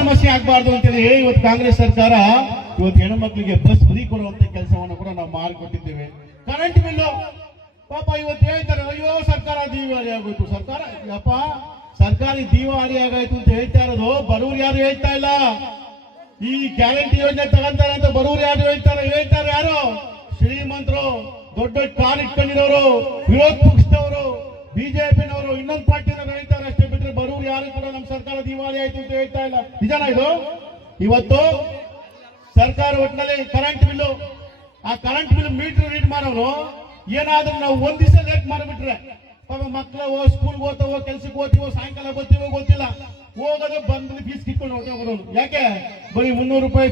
ಸಮಸ್ಯೆ ಆಗ್ಬಾರ್ದು ಅಂತೇಳಿ ಇವತ್ತು ಕಾಂಗ್ರೆಸ್ ಸರ್ಕಾರ ಇವತ್ತು ಹೆಣ್ಮಕ್ಳಿಗೆ ಬಸ್ ಫ್ರೀ ಕೊಡುವಂತ ಕೆಲಸವನ್ನು ಕೂಡ ನಾವು ಮಾಡಿಕೊಟ್ಟಿದ್ದೇವೆ. ಕರೆಂಟ್ ಬಿಲ್ಲು ಪಾಪ ಇವತ್ತು ಹೇಳ್ತಾರೆ, ಅಯ್ಯೋ ಸರ್ಕಾರ ದಿವಾಳಿ ಆಗೋಯ್ತು, ಸರ್ಕಾರ ಯಪ್ಪ ಸರ್ಕಾರಿ ದಿವಾಳಿ ಆಗಾಯ್ತು ಅಂತ ಹೇಳ್ತಾ ಇರೋದು ಬಡವರು ಯಾರು ಹೇಳ್ತಾ ಇಲ್ಲ. ಈ ಗ್ಯಾರಂಟಿ ಯೋಜನೆ ತಗೊಂತಾರೆ ಅಂತ ಬಡವರು ಯಾರು ಹೇಳ್ತಾರೆ ಯಾರು? ಶ್ರೀಮಂತರು, ದೊಡ್ಡ ದೊಡ್ಡ ಕಾರ್ ಇಟ್ಕೊಂಡಿರೋರು, ವಿರೋಧ ಪಕ್ಷದವರು, ಬಿಜೆಪಿನವರು, ಇನ್ನೊಂದು ಪಾರ್ಟಿನವರು ಹೇಳ್ತಾರೆ ಅಷ್ಟೇ ಬಿಟ್ರೆ ಬಡವರು ಯಾರು ಕೂಡ ನಮ್ಮ ಸರ್ಕಾರ ದಿವಾಳಿ ಆಯ್ತು ಅಂತ ಹೇಳ್ತಾ ಇಲ್ಲ. ನಿಜಾನ ಇದು? ಇವತ್ತು ಸರ್ಕಾರ ಒಟ್ಟಿನಲ್ಲಿ ಕರೆಂಟ್ ಬಿಲ್ಲು, ಆ ಕರೆಂಟ್ ಬಿಲ್ ಮೀಟರ್ ರೀಡ್ ಮಾಡೋರು ಏನಾದ್ರೂ ನಾವು ಒಂದ್ ದಿವಸ ಲೇಟ್ ಮಾಡಿಬಿಟ್ರೆ ಪಾಪ ಮಕ್ಕಳು ಸ್ಕೂಲ್ಗೆ ಹೋಗ್ತಾವೋ, ಕೆಲ್ಸಕ್ಕೆ ಹೋಗ್ತೀವೋ, ಸಾಯಂಕಾಲ ಗೊತ್ತೀವೋ ಗೊತ್ತಿಲ್ಲ, ಹೋಗೋದು ಬಂದು ಫೀಸ್ ಕಿತ್ಕೊಂಡು ಹೋಗ್ತಾ ಬರೋದು. ಯಾಕೆ? ಬರೀ 300 ರೂಪಾಯಿ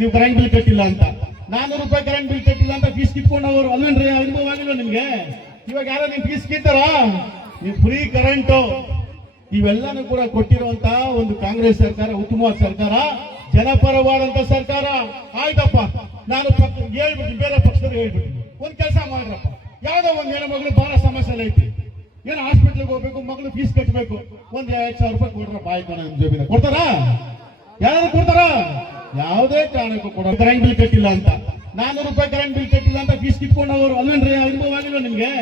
ನೀವು ಕರೆಂಟ್ ಬಿಲ್ ಕಟ್ಟಿಲ್ಲ ಅಂತ, 400 ರೂಪಾಯಿ ಕರೆಂಟ್ ಬಿಲ್ ಕಟ್ಟಿಲ್ಲ ಅಂತ ಫೀಸ್ ಕಿತ್ಕೊಂಡು ಹೋಗೋರು. ಅಲ್ವೇನ್ರಿ? ಅನುಭವ ಆಗಿಲ್ಲ ನಿಮ್ಗೆ? ಇವಾಗ ಯಾರೋ ನೀವು ಫೀಸ್ ಕಿತ್ತಾರ? ನೀವು ಫ್ರೀ ಕರೆಂಟು ಇವೆಲ್ಲನೂ ಕೂಡ ಕೊಟ್ಟಿರುವಂತ ಒಂದು ಕಾಂಗ್ರೆಸ್ ಸರ್ಕಾರ ಉತ್ತಮವಾದ ಸರ್ಕಾರ, ಜನಪರವಾದಂತ ಸರ್ಕಾರ. ಆಯ್ತಪ್ಪ, ನಾನು ಹೇಳ್ಬಿಟ್ಟು ಬೇರೆ ಪಕ್ಷದವ್ರು ಹೇಳ್ಬಿಟ್ಟು ಒಂದ್ ಕೆಲಸ ಮಾಡ್ರಪ್ಪ, ಯಾವ್ದೋ ಒಂದ್ ಹೆಣ್ಮಗಳು ಬಹಳ ಸಮಸ್ಯೆ ಐತಿ, ಏನೋ ಹಾಸ್ಪಿಟ್ಲಿಗೆ ಹೋಗ್ಬೇಕು, ಮಗಳು ಫೀಸ್ ಕಟ್ಟಬೇಕು, ಒಂದ್ 2,000 ರೂಪಾಯಿ ಕೊಡ್ರಪ್ಪ, ಆಯ್ತು ನಮ್ಮ ಜೋಬಿನ ಕೊಡ್ತಾರ? ಯಾರಾದ್ರೂ ಕೊಡ್ತಾರ? ಯಾವುದೇ ಕಾರಣಕ್ಕೂ ಕೊಡ. ಕರೆಂಟ್ ಬಿಲ್ ಕಟ್ಟಿಲ್ಲ ಅಂತ, 400 ರೂಪಾಯಿ ಕರೆಂಟ್ ಬಿಲ್ ಕಟ್ಟಿಲ್ಲ ಅಂತ ಫೀಸ್ ಕಿತ್ಕೊಂಡು ಹೋಗೋರು. ಅಲ್ವೇನ್ರಿ? ಅನುಭವ ಆಗಿಲ್ಲ ನಿಮ್ಗೆ?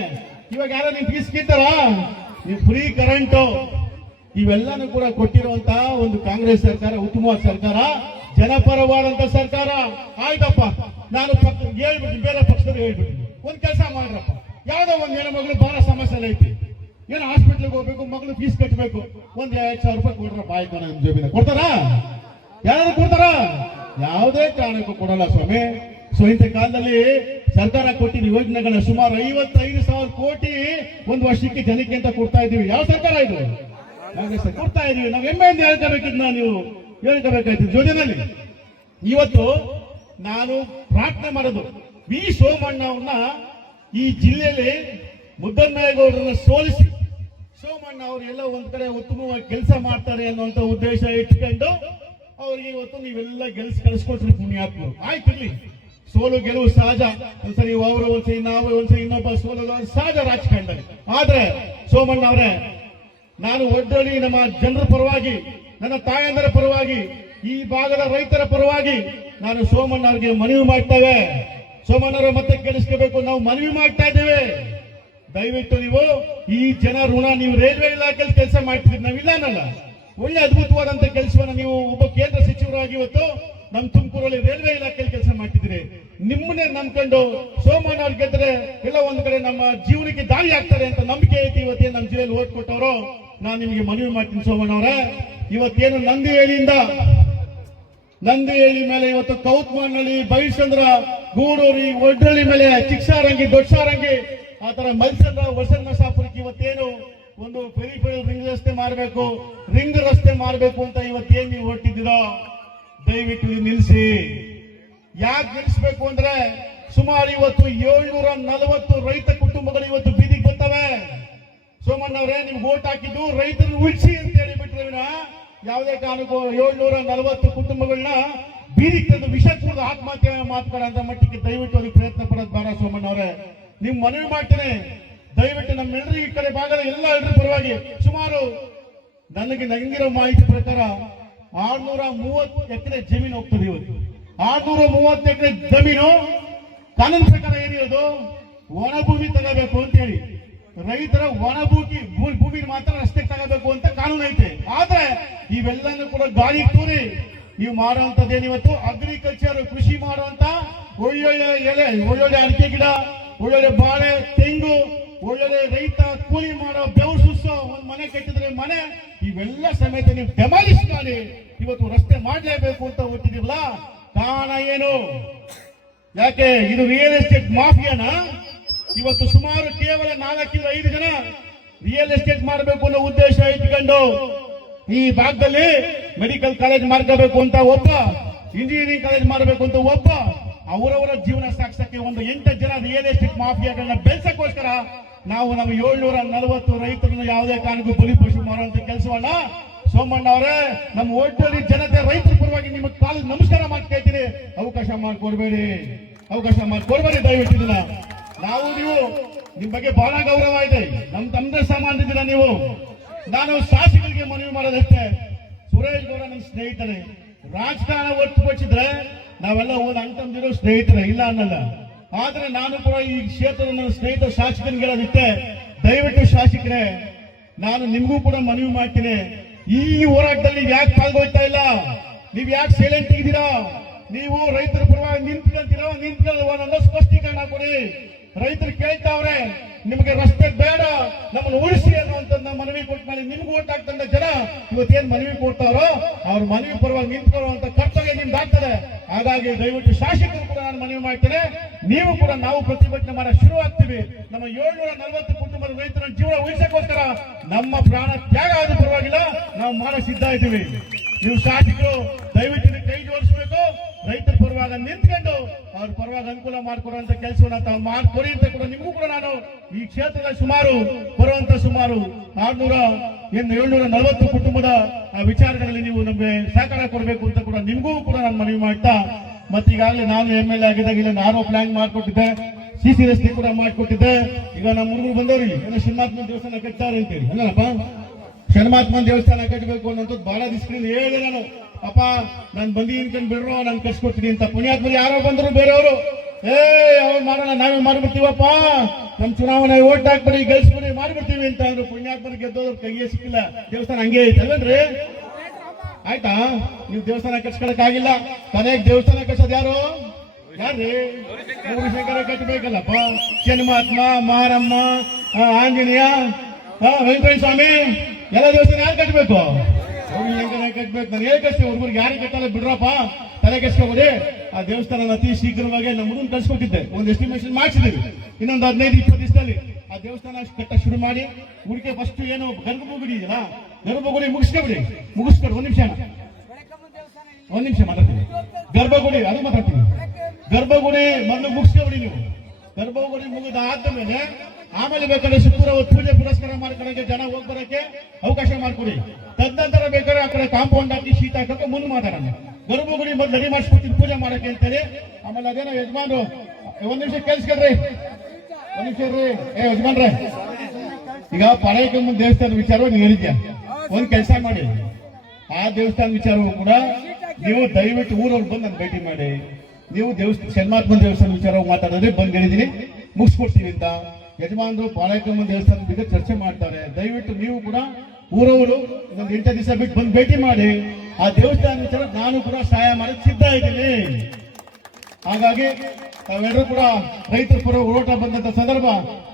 ಇವಾಗ ಯಾರೋ ನೀವು ಫೀಸ್ ಕಿತ್ತಾರ? ನೀವು ಫ್ರೀ ಕರೆಂಟು ಇವೆಲ್ಲನೂ ಕೂಡ ಕೊಟ್ಟಿರುವಂತ ಒಂದು ಕಾಂಗ್ರೆಸ್ ಸರ್ಕಾರ ಉತ್ತಮವಾದ ಸರ್ಕಾರ, ಜನಪರವಾದಂತ ಸರ್ಕಾರ. ಆಯ್ತಪ್ಪ, ನಾನು ಹೇಳ್ಬಿಟ್ಟು ಬೇರೆ ಪಕ್ಷದವ್ರು ಹೇಳ್ಬಿಟ್ಟು ಒಂದ್ ಕೆಲಸ ಮಾಡ್ರಪ್ಪ, ಯಾವ್ದೋ ಒಂದ್ ಹೆಣ್ಮಗಳು ಬಹಳ ಸಮಸ್ಯೆ ಐತಿ, ಏನೋ ಹಾಸ್ಪಿಟ್ಲಿಗೆ ಹೋಗ್ಬೇಕು, ಮಗಳು ಫೀಸ್ ಕಟ್ಟಬೇಕು, ಒಂದ್ 2,000 ರೂಪಾಯಿ ಕೊಡ್ರಪ್ಪ, ಆಯ್ತು ನಮ್ಮ ಜೋಬಿನ ಕೊಡ್ತಾರ? ಯಾರಾದ್ರೂ ಕೊಡ್ತಾರ? ಯಾವುದೇ ಕಾರಣಕ್ಕೂ ಕೊಡಲ್ಲ ಸ್ವಾಮಿ. ಸೊ ಇಂಥ ಕಾಲದಲ್ಲಿ ಸರ್ಕಾರ ಕೊಟ್ಟಿದ್ದ ಯೋಜನೆಗಳನ್ನ ಸುಮಾರು 55,000 ಕೋಟಿ ಒಂದು ವರ್ಷಕ್ಕೆ ಜನಕ್ಕೆ ಅಂತ ಕೊಡ್ತಾ ಇದೀವಿ. ಯಾವ ಸರ್ಕಾರ ಇದು? ಕೊಡ್ತಾ ಇದೀವಿ. ನಾವು ಹೆಮ್ಮೆಯಿಂದ ಹೇಳ್ಕೋಬೇಕಿದ್ನ, ನೀವು ಹೇಳ್ಕೋಬೇಕಾಯ್ತು ಯೋಜನೆಯಲ್ಲಿ. ಇವತ್ತು ನಾನು ಪ್ರಾರ್ಥನೆ ಮಾಡೋದು, ವಿ ಸೋಮಣ್ಣ ಅವ್ರನ್ನ ಈ ಜಿಲ್ಲೆಯಲ್ಲಿ ಮುದ್ದಮ್ಮೇಗೌಡರನ್ನ ಸೋಲಿಸಿ ಸೋಮಣ್ಣ ಅವರು ಎಲ್ಲ ಒಂದ್ ಕಡೆ ಉತ್ತಮವಾಗಿ ಕೆಲಸ ಮಾಡ್ತಾರೆ ಅನ್ನುವಂತ ಉದ್ದೇಶ ಇಟ್ಕೊಂಡು ಅವ್ರಿಗೆ ಇವತ್ತು ನೀವೆಲ್ಲ ಕಳಿಸ್ಕೊಳ್ತೀರಿ ಪುಣ್ಯಾತ್ಮರು. ಆಯ್ತಿರ್ಲಿ, ಸೋಲು ಗೆಲುವು ಸಹಜ. ಒಂದ್ಸರಿ ಅವರು ಒಂದ್ಸರಿ ನಾವು ಒಂದ್ಸರಿ ಇನ್ನೊಬ್ಬ ಸೋಲೋದು ಸಹಜ ರಾಜಕಾರಣದಲ್ಲಿ. ಆದ್ರೆ ಸೋಮಣ್ಣ ಅವರೇ, ನಾನು ಒಡ್ಡಳಿ ನಮ್ಮ ಜನರ ಪರವಾಗಿ, ನನ್ನ ತಾಯಂದರ ಪರವಾಗಿ, ಈ ಭಾಗದ ರೈತರ ಪರವಾಗಿ ನಾನು ಸೋಮಣ್ಣ ಅವರಿಗೆ ಮನವಿ ಮಾಡ್ತೇವೆ. ಸೋಮಣ್ಣವರು ಮತ್ತೆ ಗೆಲ್ಲಿಸ್ಕೋಬೇಕು ನಾವು ಮನವಿ ಮಾಡ್ತಾ ಇದ್ದೇವೆ. ದಯವಿಟ್ಟು ನೀವು ಈ ಜನ ಋಣ, ನೀವು ರೈಲ್ವೆ ಇಲಾಖೆಯಲ್ಲಿ ಕೆಲಸ ಮಾಡ್ತಿದ್ರಿ, ನಾವಿಲ್ಲ ಅನ್ನಲ್ಲ, ಒಳ್ಳೆ ಅದ್ಭುತವಾದಂತ ಕೆಲಸವನ್ನ ನೀವು ಒಬ್ಬ ಕೇಂದ್ರ ಸಚಿವರಾಗಿ ಇವತ್ತು ನಮ್ಮ ತುಮಕೂರಲ್ಲಿ ರೈಲ್ವೆ ಇಲಾಖೆಯಲ್ಲಿ ಕೆಲಸ ಮಾಡ್ತಿದ್ದೀರಿ. ನಿಮ್ಮನ್ನೇ ನಂಬ್ಕೊಂಡು ಸೋಮಣ್ಣ ಅವ್ರು ಗೆದ್ರೆ ಎಲ್ಲ ಒಂದ್ ಕಡೆ ನಮ್ಮ ಜೀವನಕ್ಕೆ ದಾರಿ ಆಗ್ತಾರೆ ಅಂತ ನಂಬಿಕೆ ಐತಿ. ಇವತ್ತೇನು ನಮ್ಮ ಜಿಲ್ಲೆಯಲ್ಲಿ ಓಟ್ ಕೊಟ್ಟವರು, ನಾನು ನಿಮಗೆ ಮನವಿ ಮಾಡ್ತೀನಿ ಸೋಮಣ್ಣ ಅವರೇ, ಇವತ್ತೇನು ನಂದಿಹೇಳಿ ಮೇಲೆ ಇವತ್ತು ಕೌತ್ಮನಹಳ್ಳಿ, ಬೈಲ್ಸಂದ್ರ, ಗೂಡೂರಿ, ಒಡ್ರಳ್ಳಿ ಮೇಲೆ ಚಿಕ್ಕಸಾರಂಗಿ, ದೊಡ್ಡಸಾರಂಗಿ, ಆ ತರ ಮಲ್ಸಂದ್ರ, ಹೊಸನಸಾಪುರಕ್ಕೆ ಇವತ್ತೇನು ಒಂದು ಪೆರಿಫೆರಲ್ ರಿಂಗ್ ರಸ್ತೆ ಮಾಡಬೇಕು, ರಿಂಗ್ ರಸ್ತೆ ಮಾಡಬೇಕು ಅಂತ ಇವತ್ತೇನು ನೀವು ಹೊರಟಿದ್ದೀರೋ ದಯವಿಟ್ಟು ನಿಲ್ಲಿಸಿ. ಯಾಕೆ ನಿಲ್ಲಿಸಬೇಕು ಅಂದ್ರೆ ಸುಮಾರು ಇವತ್ತು 740 ರೈತ ಕುಟುಂಬಗಳು ಇವತ್ತು ಬೀದಿಗೆ ಬರ್ತವೆ. ಸೋಮಣ್ಣ ಅವರೇ, ನಿಮ್ಗೆ ಓಟ್ ಹಾಕಿದ್ದು ರೈತರನ್ನು ಉಳಿಸಿ ಅಂತ ಹೇಳಿ ಬಿಟ್ರೆ ಯಾವುದೇ ಕಾರಣಕ್ಕೂ 740 ಕುಟುಂಬಗಳನ್ನ ಬೀದಿಗೆ ತಂದು ವಿಷ ಕುಡಿದು ಆತ್ಮಹತ್ಯೆ ಮಾತುಕೊಳ್ಳೋ ಮಟ್ಟಿಗೆ ದಯವಿಟ್ಟು ಅದಕ್ಕೆ ಪ್ರಯತ್ನ ಪಡೋದು ಬೇಡ ಸೋಮಣ್ಣ ಅವರೇ. ನಿಮ್ ಮನವಿ ಮಾಡ್ತೇನೆ, ದಯವಿಟ್ಟು ನಮ್ಮೆಲ್ಲರೂ ಈ ಕಡೆ ಭಾಗದ ಎಲ್ಲ ಎಲ್ಲರ ಪರವಾಗಿ ಸುಮಾರು ನನಗಿರೋ ಮಾಹಿತಿ ಪ್ರಕಾರ 630 ಎಕರೆ ಜಮೀನು ಹೋಗ್ತದೆ. ಇವತ್ತು 630 ಎಕರೆ ಜಮೀನು ಕಾನೂನು ಪ್ರಕಾರ ಏನಿರೋದು ಒಣಭೂಮಿ ತಗೋಬೇಕು ಅಂತ ಹೇಳಿ, ರೈತರ ಭೂಮಿ ಮಾತ್ರ ರಸ್ತೆಗೆ ತಗೋಬೇಕು ಅಂತ ಕಾನೂನು ಐತೆ. ಆದ್ರೆ ಇವೆಲ್ಲನೂ ಕೂಡ ಗಾಳಿ ತೂರಿ ನೀವು ಮಾಡುವಂತದ್ದೇನಿವತ್ತು ಅಗ್ರಿಕಲ್ಚರ್, ಕೃಷಿ ಮಾಡುವಂತ ಒಳ್ಳೊಳ್ಳೆ ಎಲೆ, ಒಳ್ಳೊಳ್ಳೆ ಅಡಿಕೆ ಗಿಡ, ಒಳ್ಳೊಳ್ಳೆ ಬಾಳೆ, ತೆಂಗು, ಒಳ್ಳೊಳ್ಳೆ ರೈತ ಕೂಲಿ ಮಾಡೋ ಬೆವರು ಸುಸೋ ಒಂದ್ ಮನೆ ಕಟ್ಟಿದ್ರೆ ಮನೆ, ಇವೆಲ್ಲ ಸಮೇತ ನೀವು ಡೆಮಾಲಿಷ್ ಮಾಡಿ ಇವತ್ತು ರಸ್ತೆ ಮಾಡಲೇಬೇಕು ಅಂತ ಹೊತ್ತಿದಿರಲ್ಲ. ಕಾರಣ ಏನು? ಯಾಕೆ ಇದು ರಿಯಲ್ ಎಸ್ಟೇಟ್ ಮಾಫಿಯಾನ? ಇವತ್ತು ಸುಮಾರು ಕೇವಲ 4-5 ಜನ ರಿಯಲ್ ಎಸ್ಟೇಟ್ ಮಾಡಬೇಕು ಅನ್ನೋ ಉದ್ದೇಶ ಇಟ್ಕೊಂಡು ಈ ಭಾಗದಲ್ಲಿ ಮೆಡಿಕಲ್ ಕಾಲೇಜ್ ಮಾಡ್ಕೋಬೇಕು ಅಂತ ಒಬ್ಬ, ಇಂಜಿನಿಯರಿಂಗ್ ಕಾಲೇಜ್ ಮಾಡಬೇಕು ಅಂತ ಒಬ್ಬ, ಅವರವರ ಜೀವನ ಸಾಗಿಸಕ್ಕೆ ಒಂದು 8 ಜನ ರಿಯಲ್ ಎಸ್ಟೇಟ್ ಮಾಫಿಯಾಗಳನ್ನ ಬೆಳೆಸಕ್ಕೋಸ್ಕರ ನಾವು ನಮ್ಮ 740 ರೈತರನ್ನು ಯಾವುದೇ ಕಾರಣಕ್ಕೂ ಬಲಿಪಶು ಮಾಡುವಂತ ಕೆಲಸವನ್ನ ಸೋಮಣ್ಣ ಅವರೇ, ನಮ್ಮ ಒಟ್ಟಲ್ಲಿ ಜನತೆ ರೈತರ ಪರವಾಗಿ ನಿಮ್ಮ ಕಾಲು ನಮಸ್ಕಾರ ಮಾಡ್ಕೊಳ್ತೀನಿ. ಅವಕಾಶ ಮಾಡಿಕೊಡ್ಬೇಡಿ, ದಯವಿಟ್ಟು ಇದನ್ನ. ನಾವು ನೀವು ನಿಮ್ ಬಗ್ಗೆ ಬಹಳ ಗೌರವ ಇದೆ, ನಮ್ ತಮ್ಮದೇ ಸಾಮಾನ್ಯದಿನ ನೀವು. ನಾನು ಶಾಸಕರಿಗೆ ಮನವಿ ಮಾಡೋದಷ್ಟೇ, ಸುರೇಶ್ ಗೌಡ ನನ್ನ ಸ್ನೇಹಿತನೇ. ರಾಜಕಾರಣ ಹೊರತುಪಡಿಸಿದ್ರೆ ನಾವೆಲ್ಲ ಹೋದ ಅಂಟಂದಿರೋ ಸ್ನೇಹಿತರೆ, ಇಲ್ಲ ಅನ್ನಲ್ಲ. ಆದ್ರೆ ನಾನು ಕೂಡ ಈ ಕ್ಷೇತ್ರದ ನನ್ನ ಸ್ನೇಹಿತ ಶಾಸಕನಿಗೆಲ್ಲದಿತ್ತೆ, ದಯವಿಟ್ಟು ಶಾಸಕರೇ, ನಾನು ನಿಮಗೂ ಕೂಡ ಮನವಿ ಮಾಡ್ತೀನಿ, ಈ ಹೋರಾಟದಲ್ಲಿ ಯಾಕೆ ಪಾಲ್ಗೊಳ್ತಾ ಇಲ್ಲ? ನೀವ್ ಯಾಕೆ ಸೈಲೆಂಟ್ ಇದ್ದೀರಾ? ನೀವು ರೈತರ ಪರವಾಗಿ ನಿಂತ್ಕೊಳ್ಳುವ ನನ್ನ ಸ್ಪಷ್ಟೀಕರಣ ಕೊಡಿ. ರೈತರು ಕೇಳ್ತಾವ್ರೆ, ನಿಮಗೆ ರಸ್ತೆ ಬೇಡ, ನಮ್ಮನ್ನು ಉಳಿಸಿ ಅನ್ನುವಂತ ಮನವಿ ಕೊಟ್ಟ ಮೇಲೆ ನಿಮ್ಗೆ ಓಟ್ ಹಾಕ್ತಂದ ಜನ ಇವತ್ತೇನ್ ಮನವಿ ಕೊಡ್ತಾರೋ ಅವ್ರ ಮನವಿ ಪರವಾಗಿ ನಿಂತ್ಕೊಳ್ಳುವಂತ ಕರ್ತವ್ಯ ನಿಮ್ದಾಗ್ತದೆ. ಹಾಗಾಗಿ ದಯವಿಟ್ಟು ಶಾಸಕರು ಕೂಡ ನಾನು ಮನವಿ ಮಾಡ್ತೇನೆ, ನೀವು ಕೂಡ ನಾವು ಪ್ರತಿಭಟನೆ ಮಾಡಕ್ ಶುರು ಆಗ್ತೀವಿ. ನಮ್ಮ 740 ಕುಟುಂಬದ ರೈತರ ಜೀವನ ಉಳಿಸಕ್ಕೋಸ್ಕರ ನಮ್ಮ ಪ್ರಾಣ ತ್ಯಾಗ ಆದ್ರೂ ಪರವಾಗಿಲ್ಲ, ನಾವು ಮಾಡಕ್ ಸಿದ್ಧ ಇದ್ದೀವಿ. ನೀವು ಶಾಸಕರು ದಯವಿಟ್ಟು ಕೈ ಜೋಡಿಸಬೇಕು, ರೈತರ ಪರವಾಗಿ ನಿಂತ್ಕೊಂಡು ಅವ್ರ ಪರವಾಗಿ ಅನುಕೂಲ ಮಾಡಿಕೊಡುವಂತ ಕೆಲಸವನ್ನ ತಾವು ಮಾಡಿಕೊಡಿ ಅಂತ ಕೂಡ ನಿಮಗೂ ಕೂಡ ನಾನು ಈ ಕ್ಷೇತ್ರದ ಸುಮಾರು 740 ಕುಟುಂಬದ ವಿಚಾರಗಳಲ್ಲಿ ನೀವು ನಮಗೆ ಸಹಕಾರ ಕೊಡಬೇಕು ಅಂತ ಕೂಡ ನಿಮಗೂ ಕೂಡ ನಾನು ಮನವಿ ಮಾಡ್ತಾ, ಮತ್ತೀಗಾಗಲೇ ನಾನು MLA ಆಗಿದ್ದಾಗಿಲ್ಲ ನಾನು ಪ್ಲಾನ್ ಮಾಡಿಕೊಟ್ಟಿದ್ದೆ, CC ರಸ್ತೆ ಕೂಡ ಮಾಡಿಕೊಟ್ಟಿದ್ದೆ. ಈಗ ನಮ್ಮ ಹುಡುಗರು ಬಂದವ್ರಿ ಏನೋ ಶನಿಮಾತ್ಮನ ದೇವಸ್ಥಾನ ಕಟ್ತಾರೆ ಅಂತೇಳಿ, ಅಲ್ಲಪ್ಪ ಶನಿಮಾತ್ಮನ ದೇವಸ್ಥಾನ ಕಟ್ಟಬೇಕು ಅನ್ನೋದು ಬಹಳ ದಿವಸದಿಂದ ಹೇಳಿದೆ ನಾನು. ಅಪ್ಪ ನಾನು ಬಂದಿ ಇನ್ಕೊಂಡು ಬಿಡ್ರು, ನಾನು ಕಟ್ಸ್ಕೊಡ್ತೀನಿ ಅಂತ. ಪುಣ್ಯಾತ್ಮರು ಯಾರೋ ಬಂದ್ರು ಬೇರೆಯವರು, ಅವ್ರು ಮಾಡೋಣ, ನಾವೇ ಮಾಡ್ಬಿಡ್ತೀವಪ್ಪ, ನಮ್ ಚುನಾವಣೆ ಓಟ್ ಹಾಕ್ಬಿಡಿ ಗೆಲ್ಸ್ಬಿಡಿ ಮಾಡ್ಬಿಡ್ತೀವಿ ಅಂತ ಅಂದ್ರು. ಪುಣ್ಯಾತ್ಮರು ಗೆದ್ದೋದ್ರು ಕೈಗೆ ಸಿಕ್ಕಿಲ್ಲ, ದೇವಸ್ಥಾನ ಹಂಗೆ ಐತೆ ಅಲ್ವೇನ್ರಿ? ಆಯ್ತಾ? ನೀವು ದೇವಸ್ಥಾನ ಕಟ್ಸ್ಕೊಳಕ್ ಆಗಿಲ್ಲ, ಕೊನೆಗೆ ದೇವಸ್ಥಾನ ಕಟ್ಸೋದು ಯಾರ್ರಿ? ಗೌರಿಶಂಕರ ಕಟ್ಟಬೇಕಲ್ಲಪ್ಪ. ಶನಿಮಾತ್ಮ, ಮಾರಮ್ಮ, ಆಂಜನೇಯ, ವೆಂಕಟೇಶ್ವರ ಸ್ವಾಮಿ ಎಲ್ಲ ದೇವಸ್ಥಾನ ಯಾರು ಕಟ್ಟಬೇಕು? ಗೌರಿಶಂಕರ ಕಟ್ಬೇಕು. ನಾನು ಹೇಳಿ ಕಳಿಸ್ತೀವಿ ಹುಡುಗರಿಗೆ, ಯಾರಿಗೆ ಕಟ್ಟಲ್ಲ ಬಿಡ್ರಪ್ಪ, ತಲೆ ಕೆಸ್ಕೊಬಿಡಿ. ಆ ದೇವಸ್ಥಾನ ಅತಿ ಶೀಘ್ರವಾಗಿ ನಮ್ಮ ಹುಡುಗನ್ ಕಳ್ಸಿಕೊಟ್ಟಿದ್ದೆ, ಒಂದು ಎಸ್ಟಿಮೇಷನ್ ಮಾಡಿಸಿದ್ದೀವಿ. ಇನ್ನೊಂದು 15-20 ದಿವಸದಲ್ಲಿ ಆ ದೇವಸ್ಥಾನ ಕಟ್ಟ ಶುರು ಮಾಡಿ ಹುಡುಕೆ ಫಸ್ಟ್ ಏನು ಗರ್ಭಗುಡಿ ಇದೆಯಲ್ಲ, ಗರ್ಭಗುಡಿ ಮುಗಿಸ್ಕೊಬಿಡಿ. ಮುಗಿಸ್ಕೊಡಿ, ಒಂದ್ ನಿಮಿಷ ಮಾತಾಡ್ತೀನಿ. ಗರ್ಭಗುಡಿ ಅದು ಮಾತಾಡ್ತೀನಿ. ಗರ್ಭಗುಡಿ ಮೊದಲು ಮುಗಿಸ್ಕೊಬಿಡಿ ನೀವು. ಗರ್ಭಗುಡಿ ಮುಗಿದ ಆದ್ಮೇಲೆ ಆಮೇಲೆ ಬೇಕಾದ್ರೆ ಶುಕ್ರವಾರ ಪೂಜೆ ಪುರಸ್ಕಾರ ಮಾಡ್ಕೊಳಕ್ಕೆ ಜನ ಹೋಗಿ ಬರಕ್ಕೆ ಅವಕಾಶ ಮಾಡ್ಕೊಡಿ. ತದನಂತರ ಬೇಕಾದ್ರೆ ಆ ಕಡೆ ಕಾಂಪೌಂಡ್ ಹಾಕಿ ಶೀತ ಹಾಕಕ್ಕೆ ಮುಂದೆ ಮಾತಾಡೋಣ. ಗರ್ಭಗುಡಿ ಮೊದಲು ರೆಡಿ ಮಾಡಿಸ್ಕೊಡ್ತೀನಿ ಪೂಜೆ ಮಾಡಕ್ಕೆ ಅಂತೇಳಿ. ಆಮೇಲೆ ಅದೇನೋ ಯಜಮಾನ್ರು ಒಂದ್ ನಿಮಿಷ ಕೇಳಿಸ್ಕೊಡ್ರಿ, ಒಂದ್ ನಿಮಿಷ ಇರ್ರಿ. ಯಜಮಾನ್ರೆ, ಈಗ ಪಾಳಯಕಮ್ಮನ ದೇವಸ್ಥಾನ ವಿಚಾರವಾಗಿ ನೀವು ಹೇಳಿದ್ಯಾ, ಒಂದ್ ಕೆಲಸ ಮಾಡಿ, ಆ ದೇವಸ್ಥಾನ ವಿಚಾರವೂ ಕೂಡ ನೀವು ದಯವಿಟ್ಟು ಊರವ್ರು ಬಂದು ನಾನು ಭೇಟಿ ಮಾಡಿ. ನೀವು ಶನಿಮಾತ್ಮನ ದೇವಸ್ಥಾನ ವಿಚಾರವಾಗಿ ಮಾತಾಡಿದ್ರೆ ಬಂದು ಹೇಳಿದೀನಿ, ಮುಗಿಸ್ಕೊಡ್ತೀವಿ ಅಂತ. ಯಜಮಾನರು ಪಾಳಯಕಮ್ಮನ ದೇವಸ್ಥಾನದ ಬಗ್ಗೆ ಚರ್ಚೆ ಮಾಡ್ತಾರೆ. ದಯವಿಟ್ಟು ನೀವು ಕೂಡ ಊರವರು ಇನ್ನೊಂದು 8 ದಿವಸ ಬಿಟ್ಟು ಬಂದು ಭೇಟಿ ಮಾಡಿ. ಆ ದೇವಸ್ಥಾನ ವಿಚಾರ ನಾನು ಕೂಡ ಸಹಾಯ ಮಾಡಕ್ಕೆ ಸಿದ್ಧ ಇದ್ದೀನಿ. ಹಾಗಾಗಿ ತಾವೆಲ್ಲರೂ ಕೂಡ ರೈತರ ಪರ ಹೋರಾಟ ಬಂದಂತ ಸಂದರ್ಭ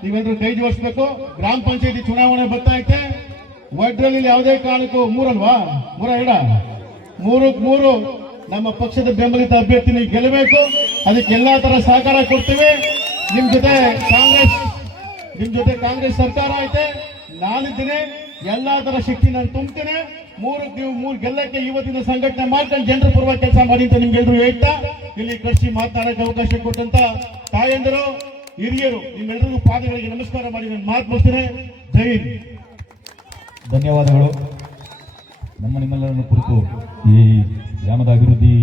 ನೀವೆಲ್ಲರೂ ಕೈ ಜೋಡಿಸ್ಬೇಕು. ಗ್ರಾಮ ಪಂಚಾಯತಿ ಚುನಾವಣೆ ಬರ್ತಾ ಐತೆ. ವಡ್ರಲ್ಲಿ ಯಾವುದೇ ಕಾರಣಕ್ಕೂ 3 ಅಲ್ವಾ, 3 ನಮ್ಮ ಪಕ್ಷದ ಬೆಂಬಲಿತ ಅಭ್ಯರ್ಥಿ ನೀವು ಗೆಲ್ಲಬೇಕು. ಅದಕ್ಕೆ ಎಲ್ಲಾ ತರ ಸಹಕಾರ ಕೊಡ್ತೀವಿ. ನಿಮ್ ಜೊತೆ ಕಾಂಗ್ರೆಸ್ ಸರ್ಕಾರ ಐತೆ, ನಾನಿದ್ದೇನೆ, ಎಲ್ಲಾ ತರ ಶಕ್ತಿ ನಾನು ತುಂಬ್ತೇನೆ. 3 ಗೆಲ್ಲಕ್ಕೆ ಇವತ್ತಿನ ಸಂಘಟನೆ ಮಾಡ್ಕೊಂಡು ಜನರ ಪರವಾಗಿ ಕೆಲಸ ಮಾಡಿ ಅಂತ ನಿಮ್ಗೆಲ್ರು ಹೇಳ್ತಾ ಇಲ್ಲಿ ಕರ್ಸಿ ಮಾತನಾಡಕ್ಕೆ ಅವಕಾಶ ಕೊಟ್ಟಂತ ತಾಯಂದರು, ಹಿರಿಯರು, ನಿಮ್ಮೆಲ್ಲರಿಗೂ ಪಾದಗಳಿಗೆ ನಮಸ್ಕಾರ ಮಾಡಿ ನಾನು ಮಾತು ಮುಗಿಸ್ತೇನೆ. ಜೈ ಹಿಂದ್. ಧನ್ಯವಾದಗಳು. ನಿಮ್ಮೆಲ್ಲರನ್ನು ಕುರಿತು ಈ ಗ್ರಾಮದ ಅಭಿವೃದ್ಧಿ